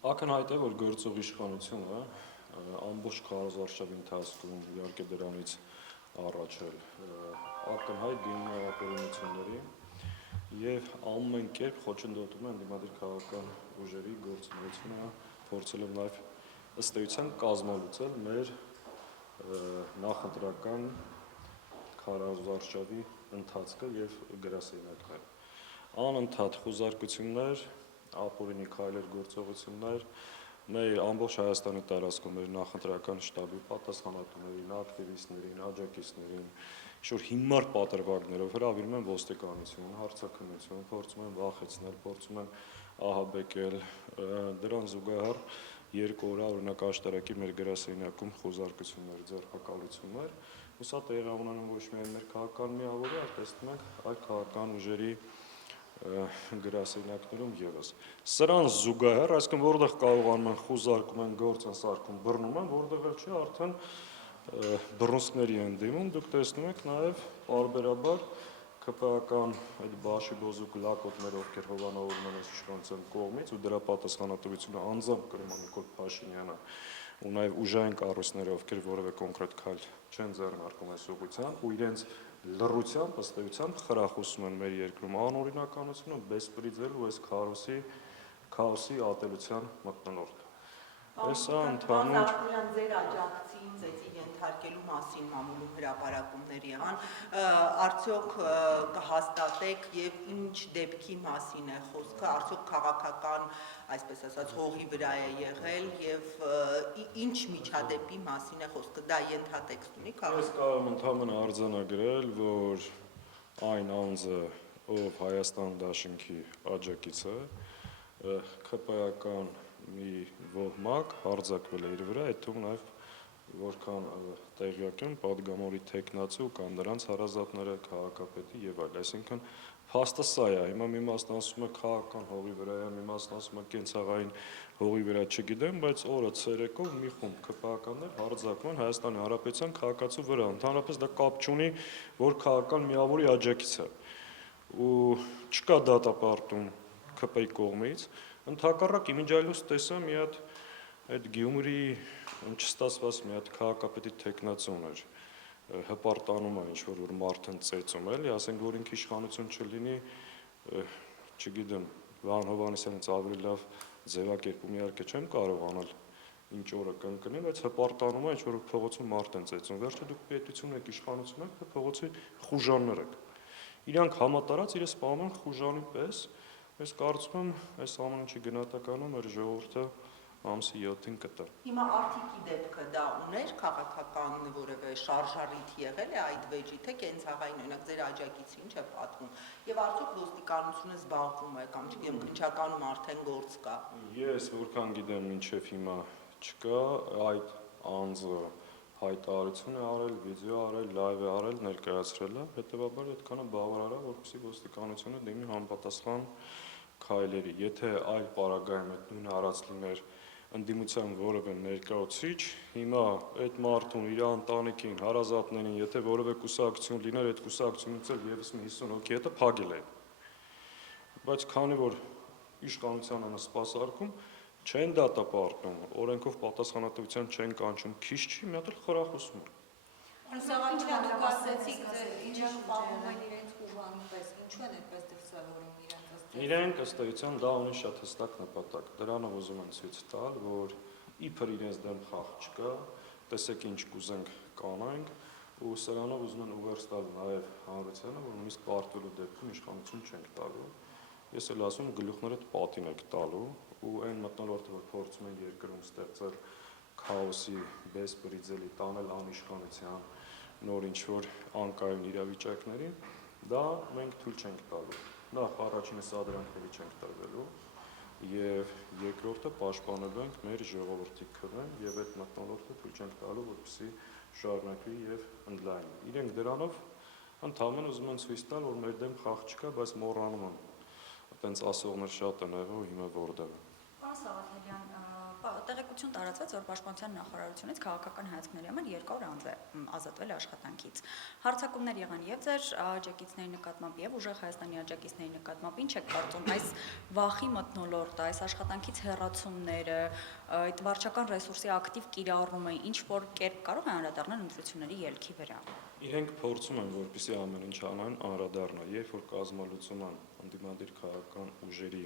Ակնհայտ է, որ գործող իշխանությունը ամբողջ քարոզարշավի ընթացքում իհարկե դրանից առաջ էլ ակնհայտ դիմում է ապօրինությունների եւ ամեն կերպ խոչընդոտում է ընդդիմադիր քաղաքական ուժերի գործունեությունը, փորձել է նաեւ ըստ էության կազմալուծել մեր նախընտրական քարոզարշավի ընթացքը եւ գրասենյակները։ Անընդհատ խուզարկություններ, ապօրինի քայլեր, գործողություններ մեր ամբողջ Հայաստանի տարածքում մեր նախընտրական շտաբի պատասխանատուներին, ակտիվիստներին, աջակիցներին, ինչ-որ հիմար պատրվակներով հրավիրում են ոստիկանություն, հարցաքննություն, փորձում են վախեցնել, փորձում են ահաբեկել, դրան զուգահեռ 2 օր օրինակ աշտարակի մեր գրասենյակում խուզարկություններ, ձերբակալություններ, ու սա տեղի ունենում ոչ միայն մեր քաղաքական միավորի, այլ տեսնում ենք այլ քաղաքական ուժերի գրասենյակներում եւս։ Սրան զուգահեռ, այսինքն որտեղ կարողանում են խուզարկում են, գործ են սարքում, բռնում են, որտեղ էլ չի, արդեն բռունցքների են դիմում, դուք տեսնում եք նաեւ պարբերաբար ԿՊԱ-ական այդ բաշիբոզուկ լակոտներ, ովքեր հովանավորում են այս իշխանության կողմից, ու դրա պատասխանատվությունը անձամբ կրում է Նիկոլ Փաշինյանը, ու նաեւ ուժային կառույցները, ովքեր որևէ կոնկրետ քայլ չեն ձեռնարկում այս ուղղությամբ, ու իրենց լռությամբ, ըստ էության խրախուսում են մեր երկրում անօրինականությունը, բեսպրիձել ու այս քաոսի ատելության մթնոլորտը։ Այսա ընդհանուր ձեր աջակցին ծեծի ենթարկելու մասին մամուլում հրապարակումներ եղան, արդյոք կհաստատեք եւ ինչ դեպքի մասին է խոսքը, արդյոք քաղաքական, այսպես ասած, հողի վրա է եղել եւ ինչ միջադեպի մասին է խոսքը, դա ենթատեքստ ունի քաղաք։ Ես կարող եմ ընդհանրապես արձանագրել, որ այն անձը, ով Հայաստան դաշինքի աջակից է, ԿՊԱ-ական մի ոհմակ հարձակվել է իր վրա, այդ թվում նաև որքան տեղյակ եմ, Պատգամավորի թեկնածու կամ նրանց հարազատները, քաղաքապետի եւ այլ, այսինքն փաստը սա է, հիմա մի մասն ասում է քաղաքական հողի վրա է, մի մասն ասում է կենցաղային հողի վրա, չգիտեմ, բայց օրը ցերեկով մի խումբ ԿՊԱ-ականներ հարձակվում են Հայաստանի Հանրապետության քաղաքացու վրա, ընդհանրապես դա կապ չունի, որ քաղաքական միավորի աջակից է, ու չկա դատապարտում ԿՊ-ի կողմից, ընդհակառակ իմիջիայլոց տեսա մի հատ այդ Գյումրի չստացված մի հատ քաղաքապետի թեկնածուն էր, հպարտանում է ինչ-որ որ մարդ են ծեծում, էլի, ասենք որ ինքը իշխանություն չլինի, չգիտեմ, Վահան Հովհաննիսյանից ավելի լավ ձևակերպում իհարկե չեմ կարող անել ինչ օրը կընկնի, բայց հպարտանում է ինչ-որ փողոցում մարդ են ծեծում, վերջը դուք պետություն եք, իշխանություն եք, թե փողոցի խուժաններ եք։ Իրանք համատարած իրենց սպանում են խուժանի պես, ես կարծում եմ այս ամեն ինչի գնահատականում մեր ժողովուրդը ամսի 7-ին կտա։ Հիմա Արթիկի դեպքը դա ուներ քաղաքական որևէ շարժառիթ եղել է այդ վեճի, թե կենցաղային օրինակ ձեր աջակիցի ինչ է պատմում, եւ արդյոք ոստիկանությունը զբաղվում է կամ չգիտեմ քննչականում արդեն գործ կա։ Ես որքան գիտեմ, մինչև հիմա չկա, այդ անձը հայտարարություն է արել, վիդեո արել, լայվ է արել, ներկայացրել է, հետեւաբար այդքանը բավարար է, որպեսզի ոստիկանությունը դիմի համապատասխան քայլերի։ Եթե այլ պարագայում այդ նույնը արած լիներ ընդդիմության որևէ ներկայացուցիչ, հիմա այդ մարդուն, իր ընտանիքին, հարազատներին, եթե որևէ կուսակցություն լիներ, այդ կուսակցությունից էլ եւս մի 50 հոգի հետը փագել է։ Բայց քանի որ իշխանության են սպասարկում, չեն դատապարտում, օրենքով պատասխանատվության չեն կանչում, քիչ չի, մի հատ էլ խրախուսում են։ Անսավանչյան դուք ասացիք, ինչը պահում են իրենց ուղղանում պես, ինչու են այդպես դրսևորում իրենց ըստ։ Իրենք ըստ էության դա ունի շատ հստակ նպատակ, դրանով ուզում են ցույց տալ, որ իբր իրենց դեմ խաղ չկա, տեսեք ինչ կուզենք կանենք, ու սրանով ուզում են ուղերձ տալ նաև հանրությանը, որ նույնիսկ պարտվելու դեպքում իշխանություն չենք տալու։ Ես էլ ասում եմ գլուխներդ պատին եք տալու, ու այն մթնոլորտը, որ փորձում են երկրում ստեղծել քաոսի, բեսպրիձելի, տանել անիշխանության, նոր ինչ-որ անկայուն իրավիճակներին, դա մենք թույլ չենք տալու։ Նախ առաջինը սադրանքների չենք տրվելու, եւ երկրորդը պաշտպանելու ենք մեր ժողովրդի քրն եւ այդ մթնոլորտը թույլ չենք տալու, որպեսզի շարունակվի եւ ընդլայնի։ Իրենք դրանով ընդհանրապես ուզում են ցույց տալ, որ մեր դեմ խաղ չկա, բայց մոռանում են։ Այդպես ասողներ շատ են եղել, հիմա որտեղ։ Պարոն Սաղաթելյան, տեղեկություն տեղեկություն տարածվեց, որ Պաշտպանության նախարարությունից քաղաքական հայացքների համար 2 օր անց է ազատվել աշխատանքից։ Հարձակումներ եղան եւ ձեր աջակիցների նկատմամբ եւ ուժեղ Հայաստանի աջակիցների նկատմամբ, ինչ եք կարծում այս վախի մթնոլորտը, այս աշխատանքից հեռացումները, այդ վարչական ռեսուրսի ակտիվ կիրառումը ինչ որ կերպ կարող է անդրադառնալ ընտրությունների ելքի վրա։ Իրենք փորձում են, որպեսզի ամեն ինչ անեն անդրադառնա, երբ որ կազմալուծում են ընդդիմադիր քաղաքական ուժերի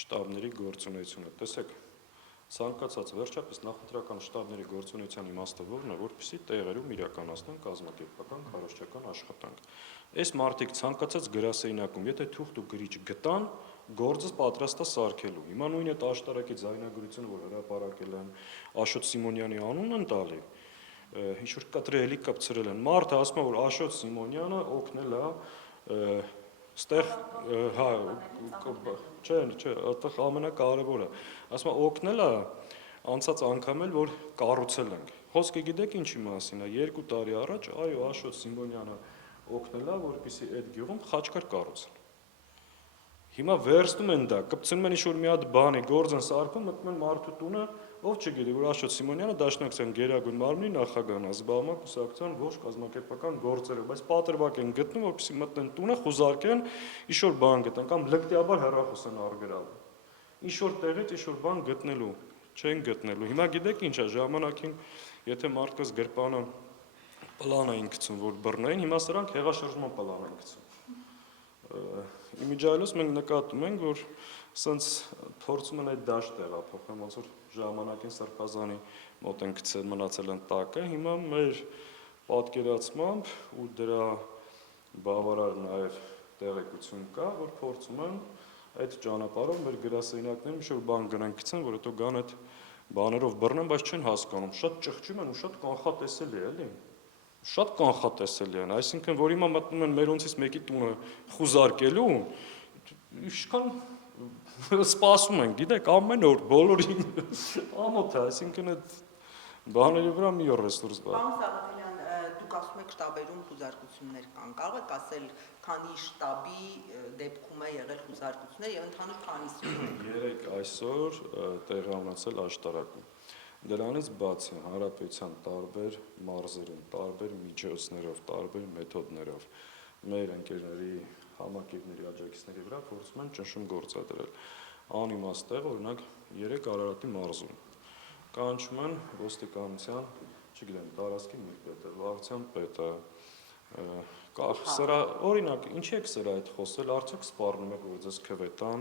շտաբների գործունեությունը։ Տեսեք, ցանկացած վերջապես նախընտրական շտաբների գործունեության իմաստը որն է, որպեսզի տեղերում իրականացնեն կազմակերպական քարոզչական աշխատանք։ Այս մարտիկ ցանկացած գրասենյակում, եթե թուղթ ու գրիչ գտան, գործը պատրաստ է սարքելու։ Հիմա նույն այդ աշտարակի ձայնագրությունը, որ հրապարակել են, Աշոտ Սիմոնյանի անունն են տալի, ինչ-որ կտրելի կպցրել են։ Մարդը ասում է, որ Աշոտ Սիմոնյանը օգնել է ստեղ, հա, չէ, այդտեղ ամենակարևորը, ասում է օգնել է անցած անգամ էլ, որ կառուցել ենք։ Խոսքը գիտեք ինչի մասին է, 2 տարի առաջ, այո, Աշոտ Սիմոնյանը օգնել է, որպեսզի այդ գյուղում խաչքար կառուցեն։ Հիմա վերցնում են դա, կպցնում են ինչ-որ մի հատ բանի, գործ են սարքում, մտնում են մարդու տունը, ով չգիտի, որ Աշոտ Սիմոնյանը Դաշնակցության գերագույն մարմնի նախագահն է, զբաղվում է կուսակցության ողջ կազմակերպական գործերով, բայց պատրվակ են գտնում, որպեսզի մտնեն տունը, խուզարկեն, ինչ-որ բան գտեն, կամ լկտիաբար հեռախոս են արգրավում։ Ինչ-որ տեղից ինչ-որ բան գտնելու, չեն գտնելու։ Հիմա գիտեք ինչ է, ժամանակին, եթե մարդկաց գրպանը պլան էին գցում, որ բռնեին, հիմա սրանք հեղաշրջման պլան են գցում։ Իմիջիայլոց մենք նկատում ենք, որ սենց փորձում են այդ դաշտ տեղափոխեն, ոնց որ ժամանակին Սրբազանի մոտ են գցել, մնացել են տակը, հիմա մեր պատկերացմամբ ու դրա բավարար նաև տեղեկություն կա, որ փորձում են այդ ճանապարհով մեր գրասենյակներում ինչ-որ բան գնան գցեն, որ հետո գան այդ բաներով բռնեն, բայց չեն հասկանում, շատ ճղճում են ու շատ կանխատեսելի է, էլի։ Շատ կանխատեսելի են, այսինքն, որ հիմա մտնում են մերոնցից մեկի տունը խուզարկելու, ինչքան սպասում են, գիտեք, ամեն օր բոլորին ամոթ է, այսինքն այդ բաների վրա մի օր ռեսուրս բա։ Պարոն Սաղաթելյան, դուք ասում եք շտաբերում խուզարկություններ կան, կարող եք ասել, քանի շտաբի դեպքում է եղել խուզարկություններ եւ ընդհանուր քանիսյուն։ 3 այսօր տեղի ունեցել աշտարակում։ Դրանից բացի հանրապետության տարբեր մարզերում, տարբեր միջոցներով, տարբեր մեթոդներով մեր ընկերների, համակերպների աջակիցների վրա փորձում են ճնշում գործադրել։ Անիմաստ է, օրինակ 3 Արարատի մարզում կանչում են ոստիկանության, չգիտեմ, տարածքի միլպետը, վարչության պետը, օրինակ, ինչի եք սրա այդ խոսել, արդյոք սպառնում եք, որ ձեզ քվետան,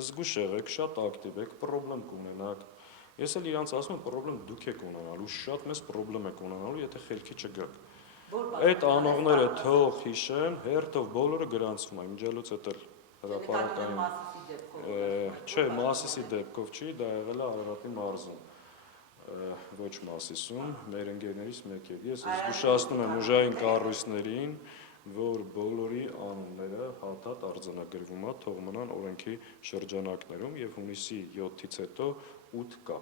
զգուշ եղեք, շատ ակտիվ եք, պրոբլեմ կունենաք։ Ես էլ իրանց ասում եմ, պրոբլեմ դուք եք ունենալու, շատ մեծ պրոբլեմ եք ունենալու, եթե խելքի չգաք։ Այդ անողները թող հիշեն, հերթով բոլորը գրանցվում է, իմիջիայլոց էդ էլ հրապարակային։ Չէ, Մասիսի դեպքով չի, դա եղել է Արարատի մարզում, ոչ Մասիսում, մեր ընկերներից մեկի հետ։ Ես զգուշացնում եմ ուժային կառույցներին, որ բոլորի անունները հատ-հատ արձանագրվում է, թող մնան օրենքի շրջանակներում եւ հունիսի 7-ից հետո 8 կա։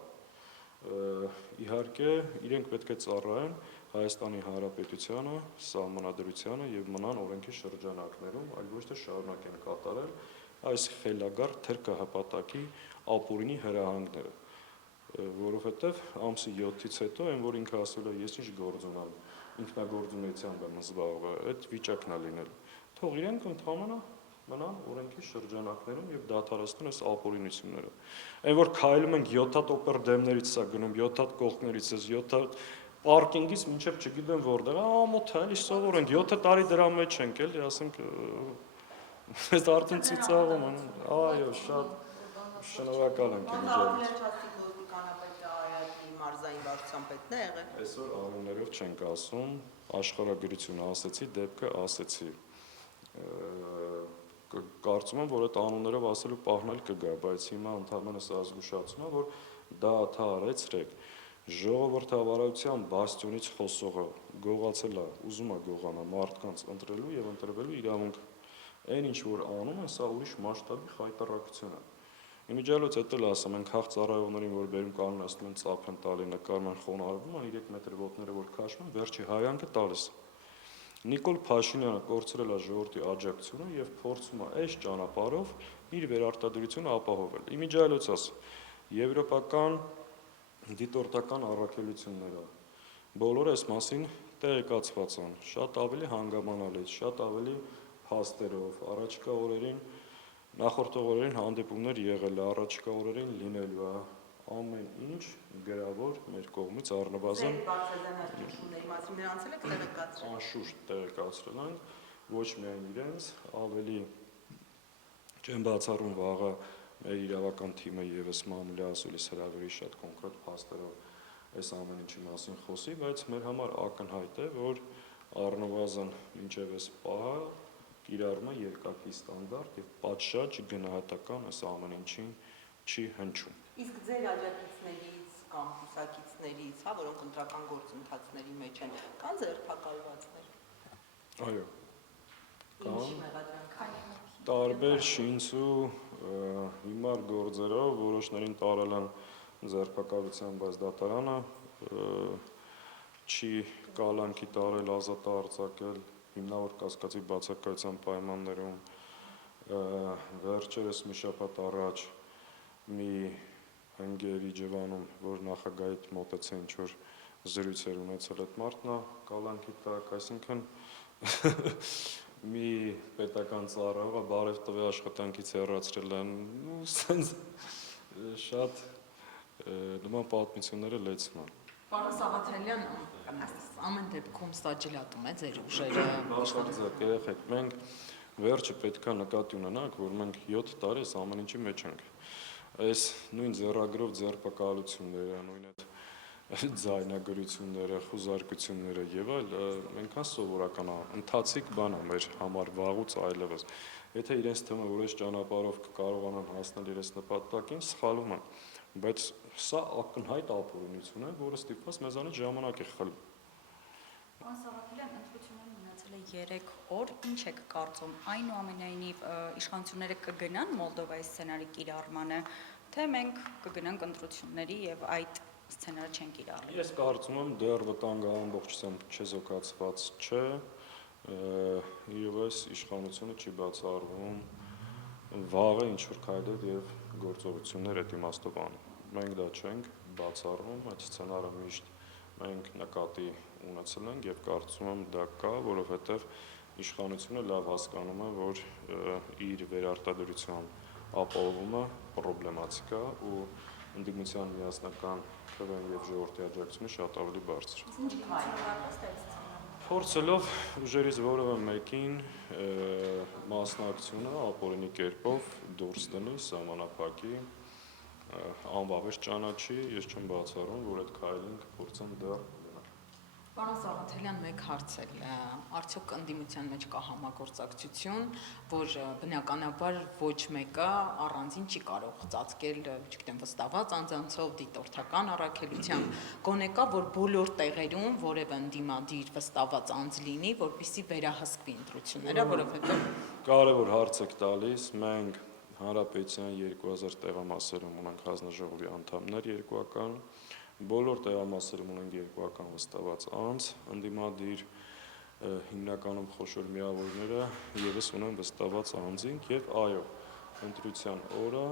Իհարկե, իրենք պետք է ծառայեն Հայաստանի Հանրապետությանը, սահմանադրությանը եւ մնան օրենքի շրջանակներում, այլ ոչ թե շարունակեն կատարել այս խելագար թերքահպատակի ապօրինի հրահանգները, որովհետեւ ամսի 7-ից հետո այն որ ինքը ասել է ես ինչ գործ ունեմ, ինքնագործունեությամբ եմ զբաղվել, այդ վիճակն է լինել։ Թող իրենք ընդհանրապես մնան օրենքի շրջանակներում եւ դադարեցնեն այս ապօրինությունները։ Այն որ քայլում ենք 7 հատ օպերդեմներից սա գնում, 7 հատ կողքներից, 7 հատ պարկինգից մինչև չգիտեմ որտեղ, ամոթ է, ինչ սովոր ենք, 7 տարի դրա մեջ ենք, էլի, ասենք, այս արդեն ծիծաղում են, այո, շատ շնորհակալ ենք իմիջիայլոց։ Մարզային վարչության պետն է եղել։ Այսօր անուններով չենք ասում, աշխարհագրությունը ասեցի, դեպքը ասեցի։ Կարծում եմ, որ այդ անուններով ասելու պահն էլ կգա, բայց հիմա ընդհանրապես սա զգուշացում է, որ դա թարեցրեք։ Ժողովրդավարության բաստիոնից խոսողը գողացել է, ուզում է գողանա մարդկանց ընտրելու եւ ընտրվելու իրավունք։ Այն ինչ որ անում են, սա ուրիշ մասշտաբի խայտարակություն է։ Իմիջիայլոց էդ էլ ասում ենք քաղցարայողներին, որ բերում կանոնացնում են ծափ են տալի, նկարում են, խոնարհվում են, 3 մետր ոտները որ քաշում են, վերջի հայանքը տալիս։ Նիկոլ Փաշինյանը կորցրել է ժողովրդի աջակցությունը եւ փորձում է այս ճանապարհով իր վերարտադրությունը ապահովել։ Իմիջիայլոց ասում, եվրոպական դիտորդական առաքելությունները բոլորը այս մասին տեղեկացված են, շատ ավելի հանգամանալից, շատ ավելի փաստերով, առաջիկա օրերին, նախորդող օրերին հանդիպումներ եղել է, առաջիկա օրերին լինելու է, ամեն ինչ գրավոր մեր կողմից առնվազն Ձեր բարձրաձայն ճնշումների մասին նրանցել եք տեղեկացրել։ անշուշտ տեղեկացրել ենք, ոչ միայն իրենց, ավելի չեմ բացառում վաղը մեր իրավական թիմը եւս մամուլի ասուլիս հրավերի շատ կոնկրետ փաստերով այս ամեն ինչի մասին խոսի, բայց մեր համար ակնհայտ է, որ առնվազն մինչև այս պահը կիրառումը երկակի ստանդարտ եւ պատշաճ գնահատական այս ամեն ինչին չի հնչում։ Իսկ ձեր աջակիցներից կամ կուսակիցներից, որոնք ընտրական գործընթացների մեջ են, կան ձերբակալվածներ։ Այո, Ինչի մեղադրանքային։ տարբեր շինցու հիմար գործերով որոշներին տարել են ձերբակալության, բայց դատարանը չի կալանքի տարել, ազատ արձակել հիմնավոր կասկածի բացակայության պայմաններում վերջերս մի շաբաթ առաջ մի ընկեր Իջևանում, որ նախագահիդ մոտեցել ինչ-որ զրույցեր ունեցել այդ մարդն է կալանքի տակ, այսինքն մի պետական ծառայողը բարև տվե աշխատանքից հեռացրել են, սենց շատ նման պատմությունները լեցվում են։ Պարոն Սաղաթելյան, ամեն դեպքում սա ջլատում է ձեր ուժերը Բացարձակ երեխեք, մենք վերջը պետքա նկատի ունենանք, որ մենք 7 տարի այս ամեն ինչի մեջ ենք։ Այս նույն ձեռագրով ձերբակալությունները, նույն այդ ձայնագրությունները, խուզարկությունները եւ այլ այնքան սովորական է, ընթացիկ բան է մեր համար վաղուց այլևս։ Եթե իրենց թվում է, որ այս ճանապարհով կկարողանան հասնել իրենց նպատակին, սխալվում են։ Բայց սա ակնհայտ ապօրինություն է, որը ստիպված մեզանից ժամանակ է խլում։ Պարոն Սաղաթելյան, ընտրությունները մնացել է 3 օր, ինչ եք կարծում, այնուամենայնիվ իշխանությունները կգնան Մոլդովայի սցենարի կիրառմանը, թե մենք կգնանք ընտրությունների եւ այդ սցենարը չեն կիրառի։ Ես կարծում եմ դեռ վտանգը ամբողջությամբ չեզոքացված չէ, եւ այս իշխանությունը չի բացառվում վաղը ինչ-որ քայլեր եւ գործողություններ այդ իմաստով անում։ Մենք դա չենք բացառում, այդ սցենարը միշտ մենք նկատի ունեցել ենք եւ կարծում եմ դա կա, որովհետեւ իշխանությունը լավ հասկանում է, որ իր վերարտադրության ապահովումը պրոբլեմատիկ է ու ընդդիմության միասնական քվեն եւ ժողովրդի աջակցությունը շատ ավելի բարձր։ Փորձելով ուժերից որևէ մեկին մասնակցությունը ապօրինի կերպով դուրս դնի սահմանափակի, անվավեր ճանաչի, ես չեմ բացառում, որ այդ քայլին կփորձեն դեռ գնալ։ Պարոն Սաղաթելյան, մեկ հարց էլ, արդյոք ընդդիմության մեջ կա համագործակցություն, որ բնականաբար ոչ մեկը առանձին չի կարող ծածկել, չգիտեմ, վստահված անձանցով, դիտորդական առաքելությամբ, գոնե կա, որ բոլոր տեղերում որևէ ընդդիմադիր վստահված անձ լինի, որպեսզի վերահսկվի ընտրությունները, որովհետև Կարևոր հարց եք տալիս, մենք Հանրապետության 2000 տեղամասերում ունենք հանձնաժողովի անդամներ երկուական, բոլոր տեղամասերում ունենք երկուական վստահված անձ, ընդդիմադիր հիմնականում խոշոր միավորները եւս ունեն վստահված անձինք եւ այո, ընտրության օրը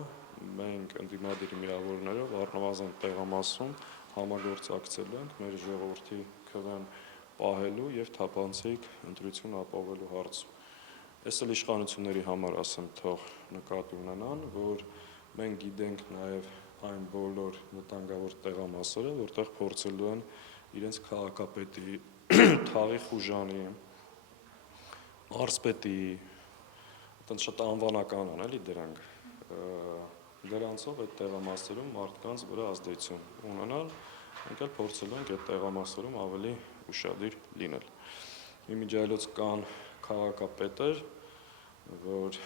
մենք ընդդիմադիր միավորներով առնվազն տեղամասում համագործակցել ենք մեր ժողովրդի քվեն պահելու եւ թափանցիկ ընտրություն ապահովելու հարցում։ Այս էլ իշխանությունների համար ասեմ թող նկատի ունենան, որ մենք գիտենք նաեւ այն բոլոր վտանգավոր տեղամասերը, որտեղ փորձելու են իրենց քաղաքապետի, թաղի խուժանի, մարզպետի, այդտեղ շատ անվանական են էլի դրանք, դրանցով այդ տեղամասերում մարդկանց վրա ազդեցություն ունենալ, մենք էլ փորձելու ենք այդ տեղամասերում ավելի ուշադիր լինել։ Իմիջիայլոց կան քաղաքապետեր, որ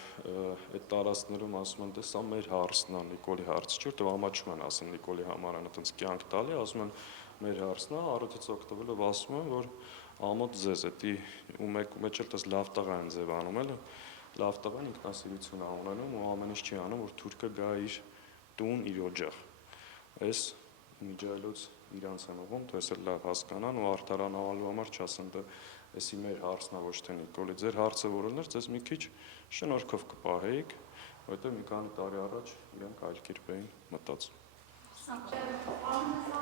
այդ տարածքներում ասում են, դե սա մեր հարցն է, Նիկոլի հարցը չէ, որտեղ ամաչում են ասում Նիկոլի համար են այդպես կյանք տալի, ասում են մեր հարցն է, առօրից օգտվելով ասում են, որ ամոթ ձեզ, էդի ու մեջ էլ դες լավ տղա են ձևանում, էլի, լավ տղան ինքնասիրություն է ունենում ու ամեն ինչ չի անում, որ թուրքը գա իր տուն, իր օջախ։ Այս իմիջիայլոց իրանց են ուղում, դες էլ լավ հասկանան ու արդարանալու համար չասեն, դե էսի մեր հարցն է ոչ թե Նիկոլի, ձեր հարցը որ ուներ, ձեզ մի քիչ շնորհքով կպահեիք, որտեղ մի քանի տարի առաջ իրանք այլ կերպ էին մտածում։ Սա